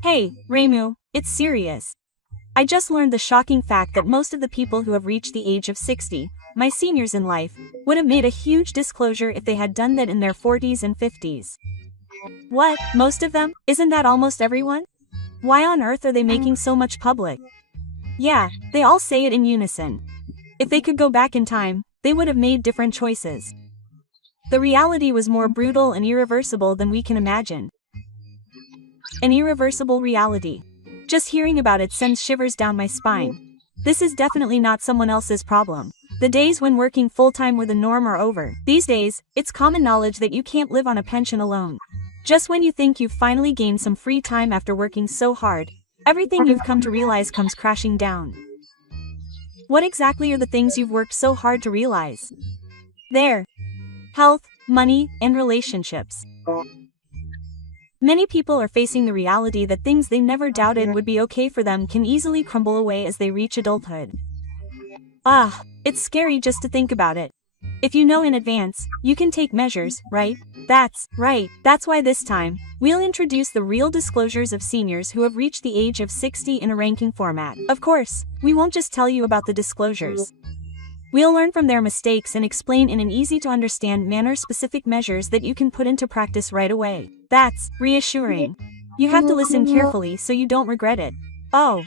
Hey, Remu, it's serious. I just learned the shocking fact that most of the people who have reached the age of 60, my seniors in life, would have made a huge disclosure if they had done that in their 40s and 50s. What, most of them? Isn't that almost everyone? Why on earth are they making so much public? Yeah, they all say it in unison. If they could go back in time, they would have made different choices. The reality was more brutal and irreversible than we can imagine. An irreversible reality. Just hearing about it sends shivers down my spine. This is definitely not someone else's problem. The days when working full-time were the norm are over. These days, it's common knowledge that you can't live on a pension alone. Just when you think you've finally gained some free time after working so hard, everything you've come to realize comes crashing down. What exactly are the things you've worked so hard to realize? There. Health, money, and relationships. Many people are facing the reality that things they never doubted would be okay for them can easily crumble away as they reach adulthood. It's scary just to think about it. If you know in advance, you can take measures, right? That's right. That's why this time, we'll introduce the real disclosures of seniors who have reached the age of 60 in a ranking format. Of course, we won't just tell you about the disclosures. We'll learn from their mistakes and explain in an easy-to-understand manner specific measures that you can put into practice right away. That's reassuring. You have to listen carefully so you don't regret it.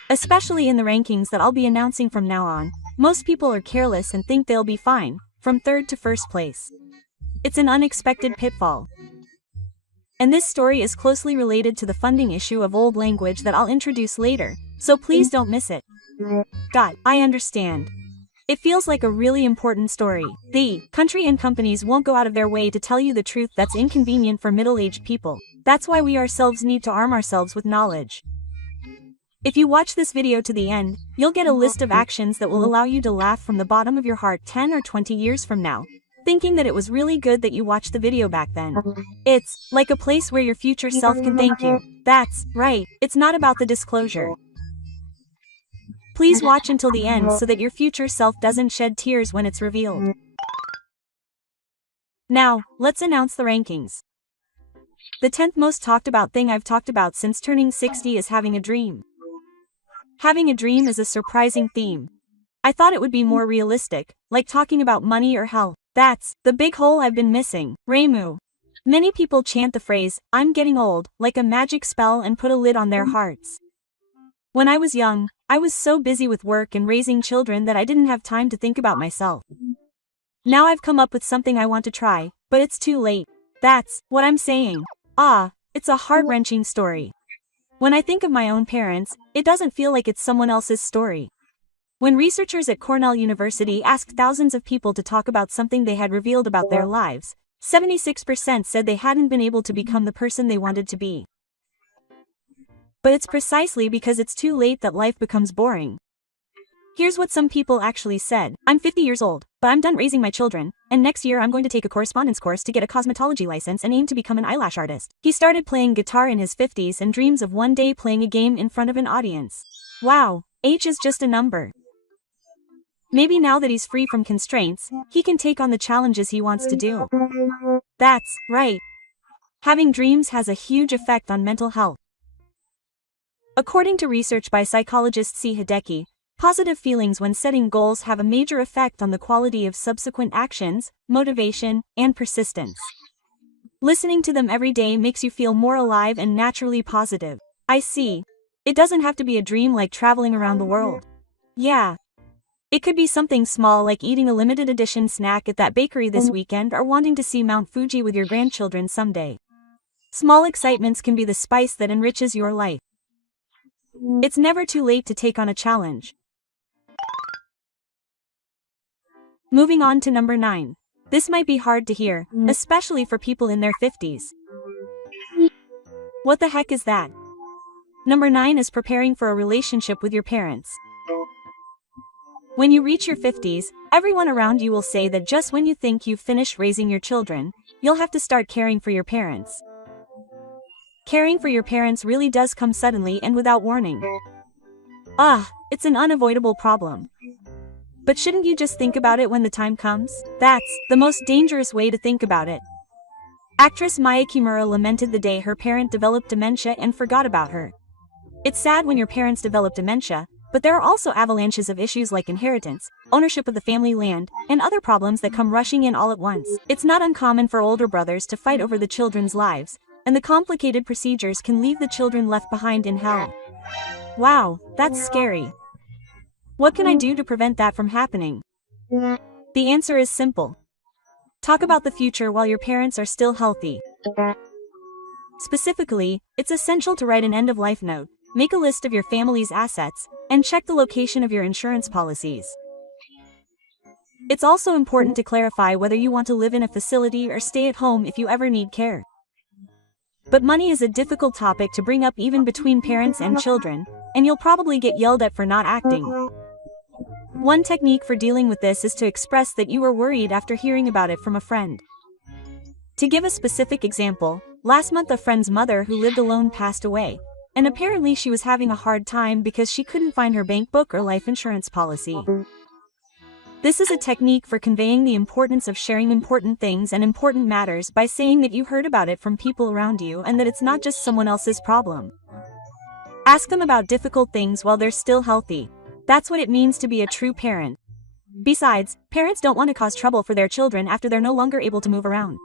Especially in the rankings that I'll be announcing from now on, most people are careless and think they'll be fine, from third to first place. It's an unexpected pitfall. And this story is closely related to the funding issue of old language that I'll introduce later, so please don't miss it. I understand. It feels like a really important story. The country and companies won't go out of their way to tell you the truth that's inconvenient for middle-aged people. That's why we ourselves need to arm ourselves with knowledge. If you watch this video to the end, you'll get a list of actions that will allow you to laugh from the bottom of your heart 10 or 20 years from now, thinking that it was really good that you watched the video back then. It's like a place where your future self can thank you. That's right, it's not about the disclosure. Please watch until the end so that your future self doesn't shed tears when it's revealed. Now, let's announce the rankings. The 10th most talked about thing I've talked about since turning 60 is having a dream. Having a dream is a surprising theme. I thought it would be more realistic, like talking about money or health. That's the big hole I've been missing, Remu. Many people chant the phrase, "I'm getting old," like a magic spell and put a lid on their hearts. When I was young, I was so busy with work and raising children that I didn't have time to think about myself. Now I've come up with something I want to try, but it's too late. That's what I'm saying. It's a heart-wrenching story. When I think of my own parents, it doesn't feel like it's someone else's story. When researchers at Cornell University asked thousands of people to talk about something they had revealed about their lives, 76% said they hadn't been able to become the person they wanted to be. But it's precisely because it's too late that life becomes boring. Here's what some people actually said. I'm 50 years old, but I'm done raising my children, and next year I'm going to take a correspondence course to get a cosmetology license and aim to become an eyelash artist. He started playing guitar in his 50s and dreams of one day playing a game in front of an audience. Wow, age is just a number. Maybe now that he's free from constraints, he can take on the challenges he wants to do. That's right. Having dreams has a huge effect on mental health. According to research by psychologist C. Hideki, positive feelings when setting goals have a major effect on the quality of subsequent actions, motivation, and persistence. Listening to them every day makes you feel more alive and naturally positive. I see. It doesn't have to be a dream like traveling around the world. Yeah. It could be something small like eating a limited edition snack at that bakery this weekend or wanting to see Mount Fuji with your grandchildren someday. Small excitements can be the spice that enriches your life. It's never too late to take on a challenge. Moving on to number 9. This might be hard to hear, especially for people in their 50s. What the heck is that? Number 9 is preparing for a relationship with your parents. When you reach your 50s, everyone around you will say that just when you think you've finished raising your children, you'll have to start caring for your parents. Caring for your parents really does come suddenly and without warning. It's an unavoidable problem. But shouldn't you just think about it when the time comes? That's the most dangerous way to think about it. Actress Maya Kimura lamented the day her parent developed dementia and forgot about her. It's sad when your parents develop dementia, but there are also avalanches of issues like inheritance, ownership of the family land, and other problems that come rushing in all at once. It's not uncommon for older brothers to fight over the children's lives, and the complicated procedures can leave the children left behind in hell. Wow, that's scary. What can I do to prevent that from happening? The answer is simple. Talk about the future while your parents are still healthy. Specifically, it's essential to write an end-of-life note, make a list of your family's assets, and check the location of your insurance policies. It's also important to clarify whether you want to live in a facility or stay at home if you ever need care. But money is a difficult topic to bring up even between parents and children, and you'll probably get yelled at for not acting. One technique for dealing with this is to express that you were worried after hearing about it from a friend. To give a specific example, last month a friend's mother who lived alone passed away, and apparently she was having a hard time because she couldn't find her bank book or life insurance policy. This is a technique for conveying the importance of sharing important things and important matters by saying that you heard about it from people around you and that it's not just someone else's problem. Ask them about difficult things while they're still healthy. That's what it means to be a true parent. Besides, parents don't want to cause trouble for their children after they're no longer able to move around.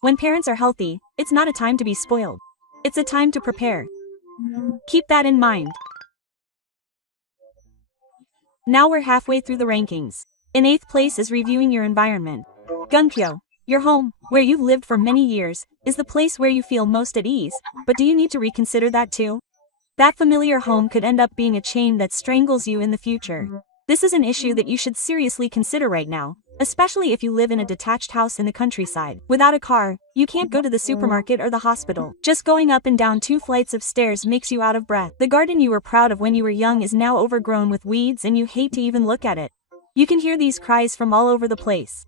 When parents are healthy, it's not a time to be spoiled. It's a time to prepare. Keep that in mind. Now we're halfway through the rankings. In 8th place is reviewing your environment. Gunkyo, your home, where you've lived for many years, is the place where you feel most at ease, but do you need to reconsider that too? That familiar home could end up being a chain that strangles you in the future. This is an issue that you should seriously consider right now, especially if you live in a detached house in the countryside. Without a car, you can't go to the supermarket or the hospital. Just going up and down 2 flights of stairs makes you out of breath. The garden you were proud of when you were young is now overgrown with weeds and you hate to even look at it. You can hear these cries from all over the place.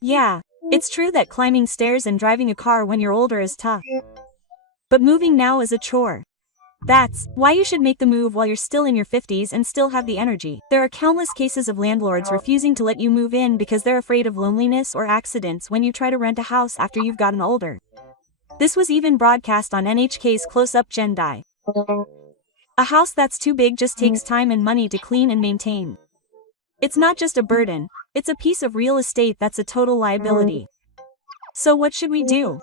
Yeah, it's true that climbing stairs and driving a car when you're older is tough. But moving now is a chore. That's why you should make the move while you're still in your 50s and still have the energy. There are countless cases of landlords refusing to let you move in because they're afraid of loneliness or accidents when you try to rent a house after you've gotten older. This was even broadcast on NHK's Close-Up Gendai. A house that's too big just takes time and money to clean and maintain. It's not just a burden, it's a piece of real estate that's a total liability. So what should we do?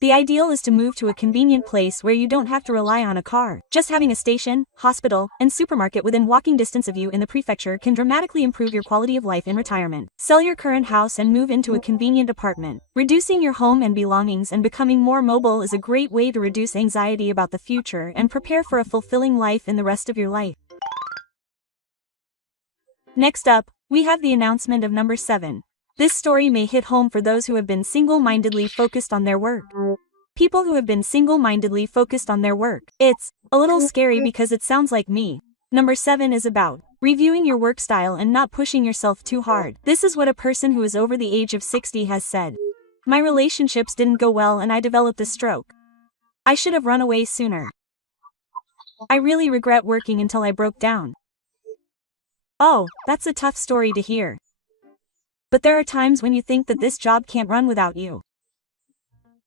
The ideal is to move to a convenient place where you don't have to rely on a car. Just having a station, hospital, and supermarket within walking distance of you in the prefecture can dramatically improve your quality of life in retirement. Sell your current house and move into a convenient apartment. Reducing your home and belongings and becoming more mobile is a great way to reduce anxiety about the future and prepare for a fulfilling life in the rest of your life. Next up, we have the announcement of number 7. This story may hit home for those who have been single-mindedly focused on their work. People who have been single-mindedly focused on their work. It's a little scary because it sounds like me. Number 7 is about reviewing your work style and not pushing yourself too hard. This is what a person who is over the age of 60 has said. My relationships didn't go well and I developed a stroke. I should have run away sooner. I really regret working until I broke down. Oh, that's a tough story to hear. But there are times when you think that this job can't run without you.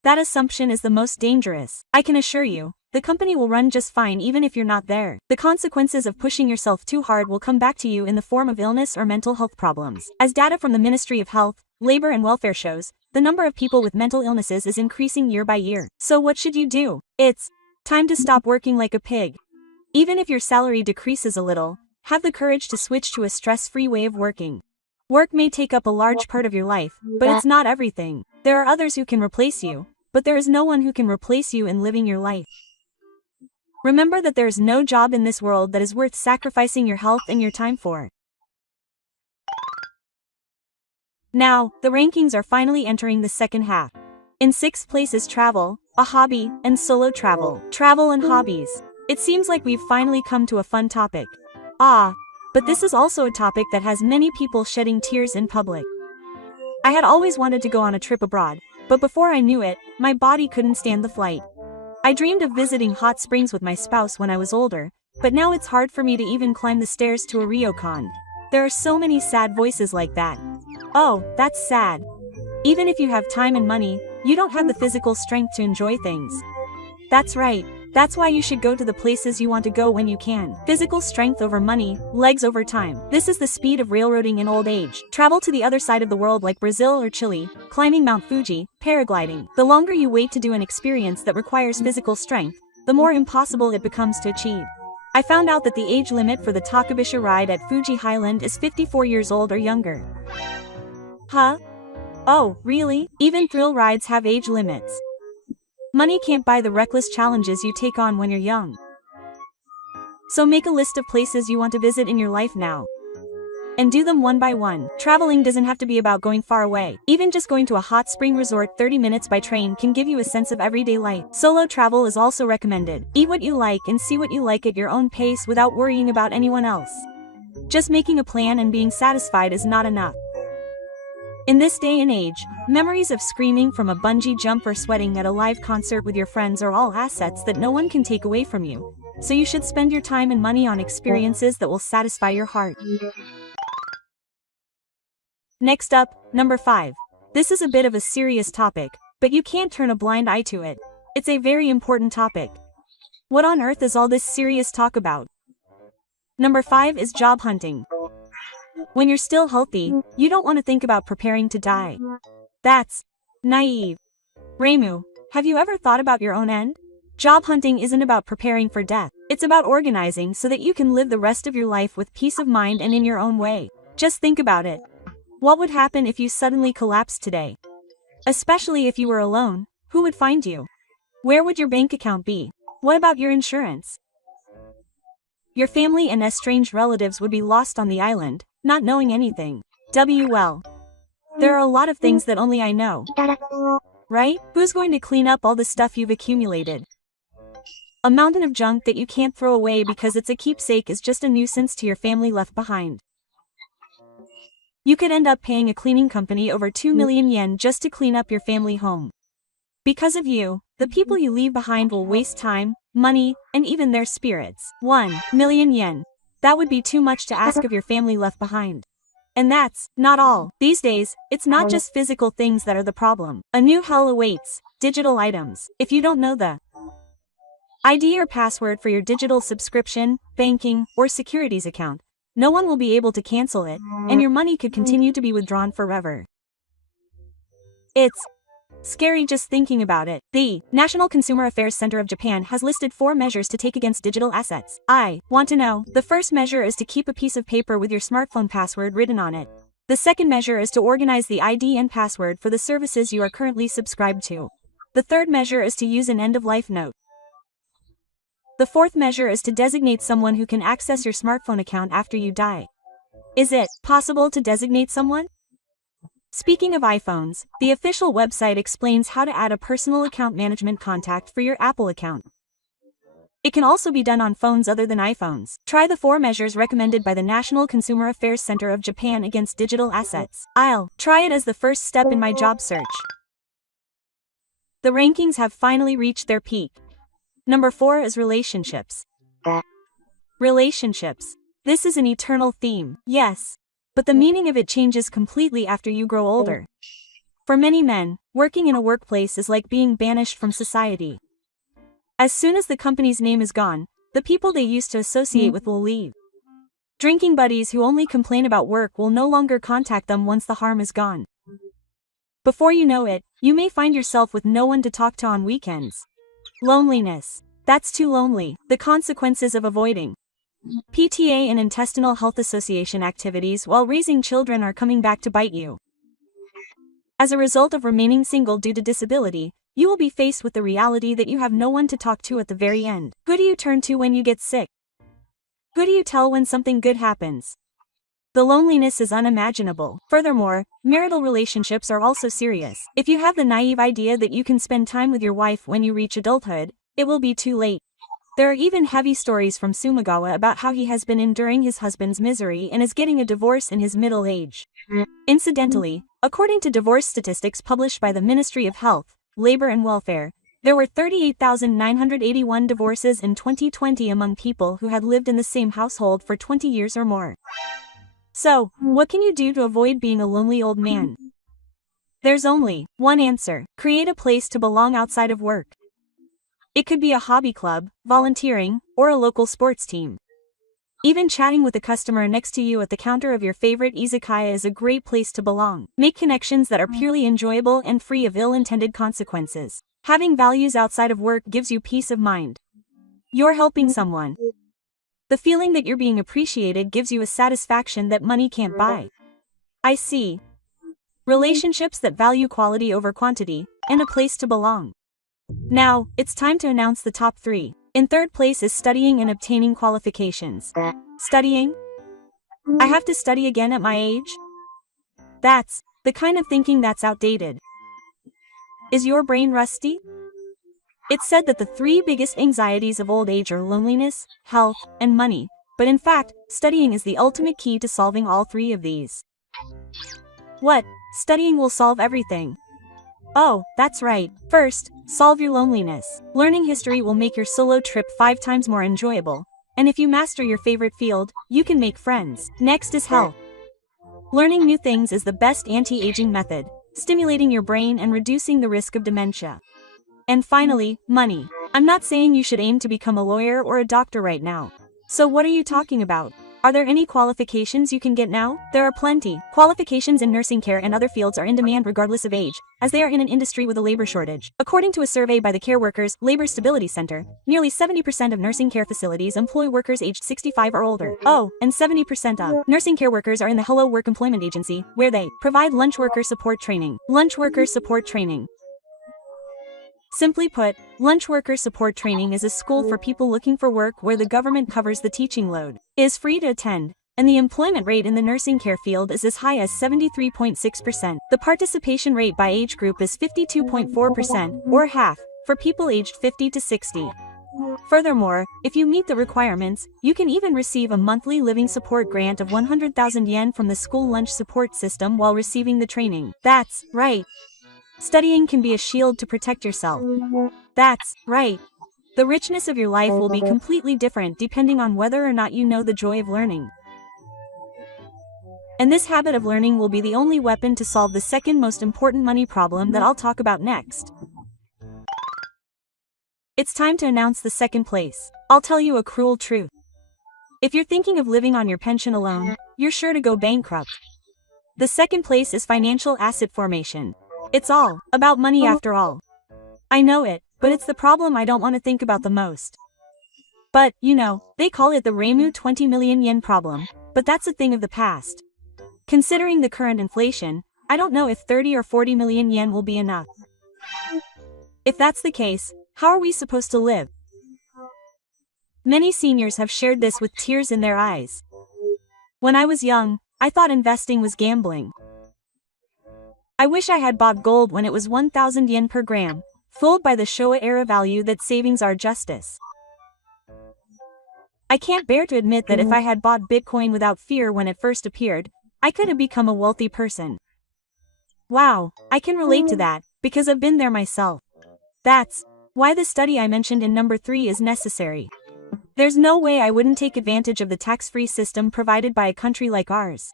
That assumption is the most dangerous. I can assure you, the company will run just fine even if you're not there. The consequences of pushing yourself too hard will come back to you in the form of illness or mental health problems. As data from the Ministry of Health, Labor and Welfare shows, the number of people with mental illnesses is increasing year by year. So what should you do? It's time to stop working like a pig. Even if your salary decreases a little, have the courage to switch to a stress-free way of working. Work may take up a large part of your life, but it's not everything. There are others who can replace you, but there is no one who can replace you in living your life. Remember that there is no job in this world that is worth sacrificing your health and your time for. Now, the rankings are finally entering the second half. In 6th place is travel, a hobby, and solo travel. Travel and hobbies. It seems like we've finally come to a fun topic. But this is also a topic that has many people shedding tears in public. I had always wanted to go on a trip abroad, but before I knew it, my body couldn't stand the flight. I dreamed of visiting hot springs with my spouse when I was older, but now it's hard for me to even climb the stairs to a ryokan. There are so many sad voices like that. Oh, that's sad. Even if you have time and money, you don't have the physical strength to enjoy things. That's right, That's why you should go to the places you want to go when you can. Physical strength over money, legs over time. This is the speed of railroading in old age. Travel to the other side of the world like Brazil or Chile, climbing Mount Fuji, paragliding. The longer you wait to do an experience that requires physical strength, the more impossible it becomes to achieve. I found out that the age limit for the Takabisha ride at Fuji Highland is 54 years old or younger. Huh? Oh, really? Even thrill rides have age limits. Money can't buy the reckless challenges you take on when you're young. So make a list of places you want to visit in your life now. And do them one by one. Traveling doesn't have to be about going far away. Even just going to a hot spring resort 30 minutes by train can give you a sense of everyday life. Solo travel is also recommended. Eat what you like and see what you like at your own pace without worrying about anyone else. Just making a plan and being satisfied is not enough. In this day and age, memories of screaming from a bungee jump or sweating at a live concert with your friends are all assets that no one can take away from you. So you should spend your time and money on experiences that will satisfy your heart. Next up, number 5. This is a bit of a serious topic, but you can't turn a blind eye to it. It's a very important topic. What on earth is all this serious talk about? Number 5 is job hunting. When you're still healthy, you don't want to think about preparing to die. That's naive. Remu, have you ever thought about your own end? Job hunting isn't about preparing for death. It's about organizing so that you can live the rest of your life with peace of mind and in your own way. Just think about it. What would happen if you suddenly collapsed today? Especially if you were alone, who would find you? Where would your bank account be? What about your insurance? Your family and estranged relatives would be lost on the island, not knowing anything. Well, there are a lot of things that only I know. Right? Who's going to clean up all the stuff you've accumulated? A mountain of junk that you can't throw away because it's a keepsake is just a nuisance to your family left behind. You could end up paying a cleaning company over 2 million yen just to clean up your family home. Because of you, the people you leave behind will waste time, money, and even their spirits. 1 million yen. That would be too much to ask of your family left behind. And that's not all. These days, it's not just physical things that are the problem. A new hell awaits: digital items. If you don't know the ID or password for your digital subscription, banking, or securities account, no one will be able to cancel it, and your money could continue to be withdrawn forever. It's scary just thinking about it. The National Consumer Affairs Center of Japan has listed 4 measures to take against digital assets. I want to know. The first measure is to keep a piece of paper with your smartphone password written on it. The second measure is to organize the ID and password for the services you are currently subscribed to. The third measure is to use an end-of-life note. The fourth measure is to designate someone who can access your smartphone account after you die. Is it possible to designate someone? Speaking of iPhones, the official website explains how to add a personal account management contact for your Apple account. It can also be done on phones other than iPhones. Try the 4 measures recommended by the National Consumer Affairs Center of Japan against digital assets. I'll try it as the first step in my job search. The rankings have finally reached their peak. Number 4 is relationships. Relationships. This is an eternal theme, yes. But the meaning of it changes completely after you grow older. For many men, working in a workplace is like being banished from society. As soon as the company's name is gone, the people they used to associate with will leave. Drinking buddies who only complain about work will no longer contact them once the harm is gone. Before you know it, you may find yourself with no one to talk to on weekends. Loneliness. That's too lonely. The consequences of avoiding PTA and Intestinal Health Association activities while raising children are coming back to bite you. As a result of remaining single due to disability, you will be faced with the reality that you have no one to talk to at the very end. Who do you turn to when you get sick? Who do you tell when something good happens? The loneliness is unimaginable. Furthermore, marital relationships are also serious. If you have the naive idea that you can spend time with your wife when you reach adulthood, it will be too late. There are even heavy stories from Sumagawa about how he has been enduring his husband's misery and is getting a divorce in his middle age. Incidentally, according to divorce statistics published by the Ministry of Health, Labor and Welfare, there were 38,981 divorces in 2020 among people who had lived in the same household for 20 years or more. So, what can you do to avoid being a lonely old man? There's only one answer: create a place to belong outside of work. It could be a hobby club, volunteering, or a local sports team. Even chatting with the customer next to you at the counter of your favorite izakaya is a great place to belong. Make connections that are purely enjoyable and free of ill-intended consequences. Having values outside of work gives you peace of mind. You're helping someone. The feeling that you're being appreciated gives you a satisfaction that money can't buy. I see. Relationships that value quality over quantity, and a place to belong. Now, it's time to announce the top 3. In third place is studying and obtaining qualifications. Studying? I have to study again at my age? That's the kind of thinking that's outdated. Is your brain rusty? It's said that the 3 biggest anxieties of old age are loneliness, health, and money, but in fact, studying is the ultimate key to solving all 3 of these. What? Studying will solve everything. Oh, that's right. First, solve your loneliness. Learning history will make your solo trip 5 times more enjoyable, and if you master your favorite field, you can make friends. Next is health. Learning new things is the best anti-aging method, stimulating your brain and reducing the risk of dementia. And finally, money. I'm not saying you should aim to become a lawyer or a doctor right now. So what are you talking about? Are there any qualifications you can get now? There are plenty. Qualifications in nursing care and other fields are in demand regardless of age, as they are in an industry with a labor shortage. According to a survey by the Care Workers Labor Stability Center, nearly 70% of nursing care facilities employ workers aged 65 or older. Oh, and 70% of nursing care workers are in the Hello Work Employment Agency, where they provide lunch worker support training. Lunch worker support training. Simply put, lunch worker support training is a school for people looking for work where the government covers the teaching load, is free to attend, and the employment rate in the nursing care field is as high as 73.6%. The participation rate by age group is 52.4%, or half, for people aged 50 to 60. Furthermore, if you meet the requirements, you can even receive a monthly living support grant of 100,000 yen from the school lunch support system while receiving the training. That's right. Studying can be a shield to protect yourself. That's right. The richness of your life will be completely different depending on whether or not you know the joy of learning. And this habit of learning will be the only weapon to solve the second most important money problem that I'll talk about next. It's time to announce the second place. I'll tell you a cruel truth. If you're thinking of living on your pension alone, you're sure to go bankrupt. The second place is financial asset formation. It's all about money after all. I know it, but it's the problem I don't want to think about the most. But, you know, they call it the Reimu 20 million yen problem, but that's a thing of the past. Considering the current inflation, I don't know if 30 or 40 million yen will be enough. If that's the case, how are we supposed to live? Many seniors have shared this with tears in their eyes. When I was young, I thought investing was gambling. I wish I had bought gold when it was 1,000 yen per gram, fooled by the Showa-era value that savings are justice. I can't bear to admit that if I had bought Bitcoin without fear when it first appeared, I could have become a wealthy person. Wow, I can relate to that, because I've been there myself. That's why the study I mentioned in number 3 is necessary. There's no way I wouldn't take advantage of the tax-free system provided by a country like ours.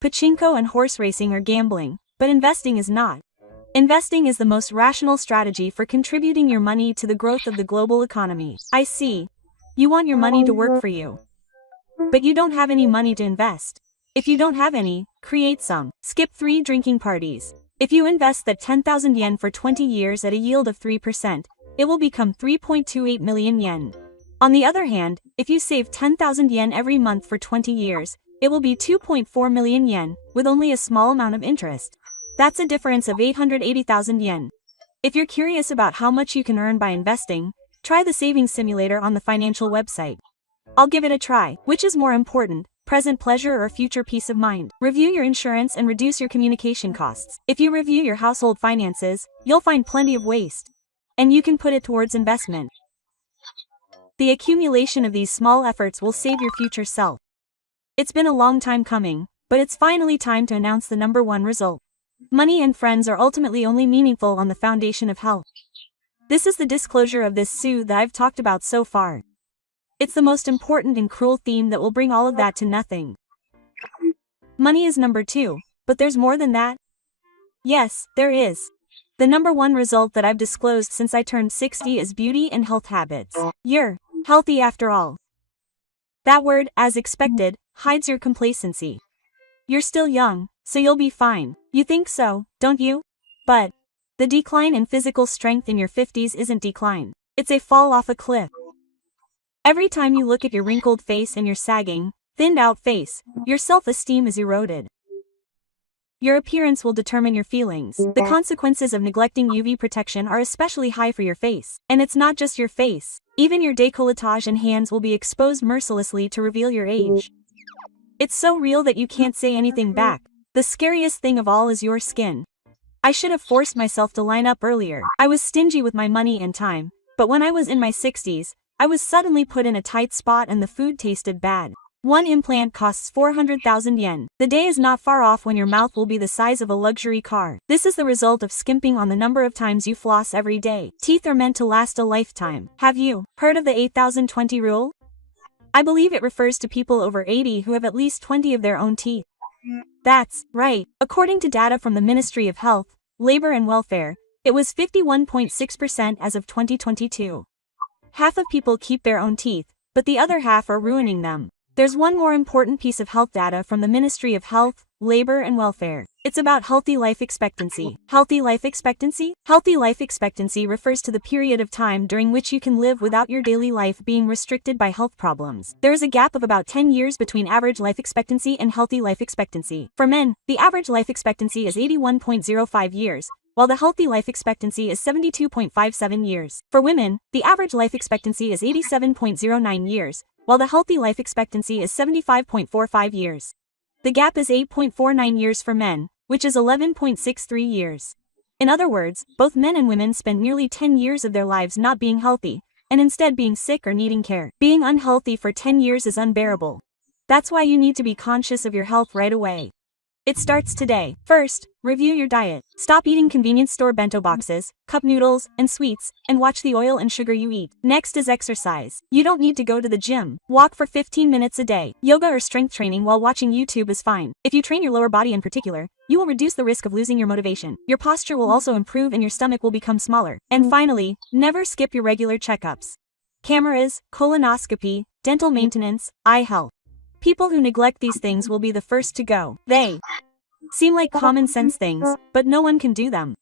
Pachinko and horse racing are gambling, but investing is not. Investing is the most rational strategy for contributing your money to the growth of the global economy. I see. You want your money to work for you. But you don't have any money to invest. If you don't have any, create some. Skip 3 drinking parties. If you invest that 10,000 yen for 20 years at a yield of 3%, it will become 3.28 million yen. On the other hand, if you save 10,000 yen every month for 20 years, it will be 2.4 million yen, with only a small amount of interest. That's a difference of 880,000 yen. If you're curious about how much you can earn by investing, try the savings simulator on the financial website. I'll give it a try. Which is more important, present pleasure or future peace of mind? Review your insurance and reduce your communication costs. If you review your household finances, you'll find plenty of waste. And you can put it towards investment. The accumulation of these small efforts will save your future self. It's been a long time coming, but it's finally time to announce the number 1 result. Money and friends are ultimately only meaningful on the foundation of health. This is the disclosure of this Sue that I've talked about so far. It's the most important and cruel theme that will bring all of that to nothing. Money is number 2, but there's more than that. Yes, there is. The number one result that I've disclosed since I turned 60 is beauty and health habits. You're healthy after all. That word, as expected, hides your complacency. You're still young, so you'll be fine. You think so, don't you? But the decline in physical strength in your 50s isn't decline. It's a fall off a cliff. Every time you look at your wrinkled face and your sagging, thinned-out face, your self-esteem is eroded. Your appearance will determine your feelings. The consequences of neglecting UV protection are especially high for your face. And it's not just your face. Even your décolletage and hands will be exposed mercilessly to reveal your age. It's so real that you can't say anything back. The scariest thing of all is your skin. I should have forced myself to line up earlier. I was stingy with my money and time. But when I was in my 60s, I was suddenly put in a tight spot and the food tasted bad. One implant costs 400,000 yen. The day is not far off when your mouth will be the size of a luxury car. This is the result of skimping on the number of times you floss every day. Teeth are meant to last a lifetime. Have you heard of the 8020 rule? I believe it refers to people over 80 who have at least 20 of their own teeth. That's right. According to data from the Ministry of Health, Labor and Welfare, it was 51.6% as of 2022. Half of people keep their own teeth, but the other half are ruining them. There's one more important piece of health data from the Ministry of Health, Labor and Welfare. It's about healthy life expectancy. Healthy life expectancy? Healthy life expectancy refers to the period of time during which you can live without your daily life being restricted by health problems. There is a gap of about 10 years between average life expectancy and healthy life expectancy. For men, the average life expectancy is 81.05 years, while the healthy life expectancy is 72.57 years. For women, the average life expectancy is 87.09 years, while the healthy life expectancy is 75.45 years. The gap is 8.49 years for men, which is 11.63 years. In other words, both men and women spend nearly 10 years of their lives not being healthy, and instead being sick or needing care. Being unhealthy for 10 years is unbearable. That's why you need to be conscious of your health right away. It starts today. First, review your diet. Stop eating convenience store bento boxes, cup noodles, and sweets, and watch the oil and sugar you eat. Next is exercise. You don't need to go to the gym. Walk for 15 minutes a day. Yoga or strength training while watching YouTube is fine. If you train your lower body in particular, you will reduce the risk of losing your motivation. Your posture will also improve and your stomach will become smaller. And finally, never skip your regular checkups. Cameras, colonoscopy, dental maintenance, eye health. People who neglect these things will be the first to go. They seem like common sense things, but no one can do them.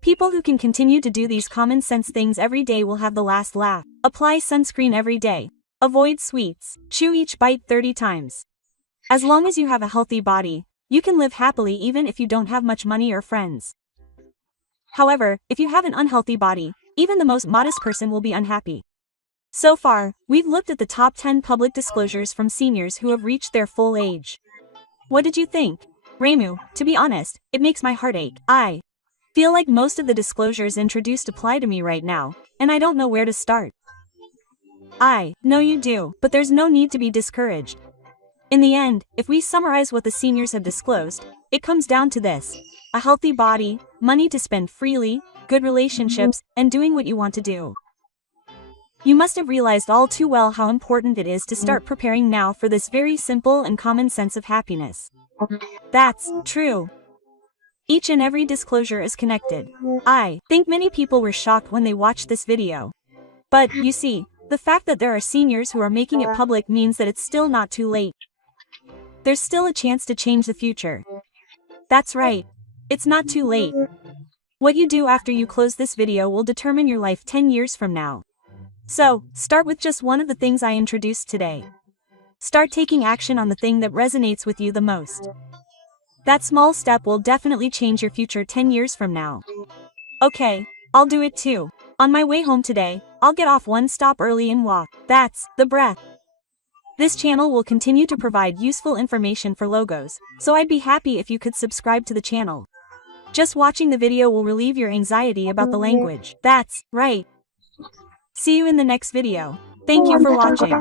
People who can continue to do these common sense things every day will have the last laugh. Apply sunscreen every day. Avoid sweets. Chew each bite 30 times. As long as you have a healthy body, you can live happily even if you don't have much money or friends. However, if you have an unhealthy body, even the most modest person will be unhappy. So far, we've looked at the top 10 public disclosures from seniors who have reached their full age. What did you think? Reimu, to be honest, it makes my heart ache. I feel like most of the disclosures introduced apply to me right now, and I don't know where to start. I know you do, but there's no need to be discouraged. In the end, if we summarize what the seniors have disclosed, it comes down to this: a healthy body, money to spend freely, good relationships, and doing what you want to do. You must have realized all too well how important it is to start preparing now for this very simple and common sense of happiness. That's true. Each and every disclosure is connected. I think many people were shocked when they watched this video. But, you see, the fact that there are seniors who are making it public means that it's still not too late. There's still a chance to change the future. That's right. It's not too late. What you do after you close this video will determine your life 10 years from now. So, start with just one of the things I introduced today. Start taking action on the thing that resonates with you the most. That small step will definitely change your future 10 years from now. Okay, I'll do it too. On my way home today, I'll get off one stop early and walk. That's the breath. This channel will continue to provide useful information for logos, so I'd be happy if you could subscribe to the channel. Just watching the video will relieve your anxiety about the language. That's right. See you in the next video. Thank you for watching.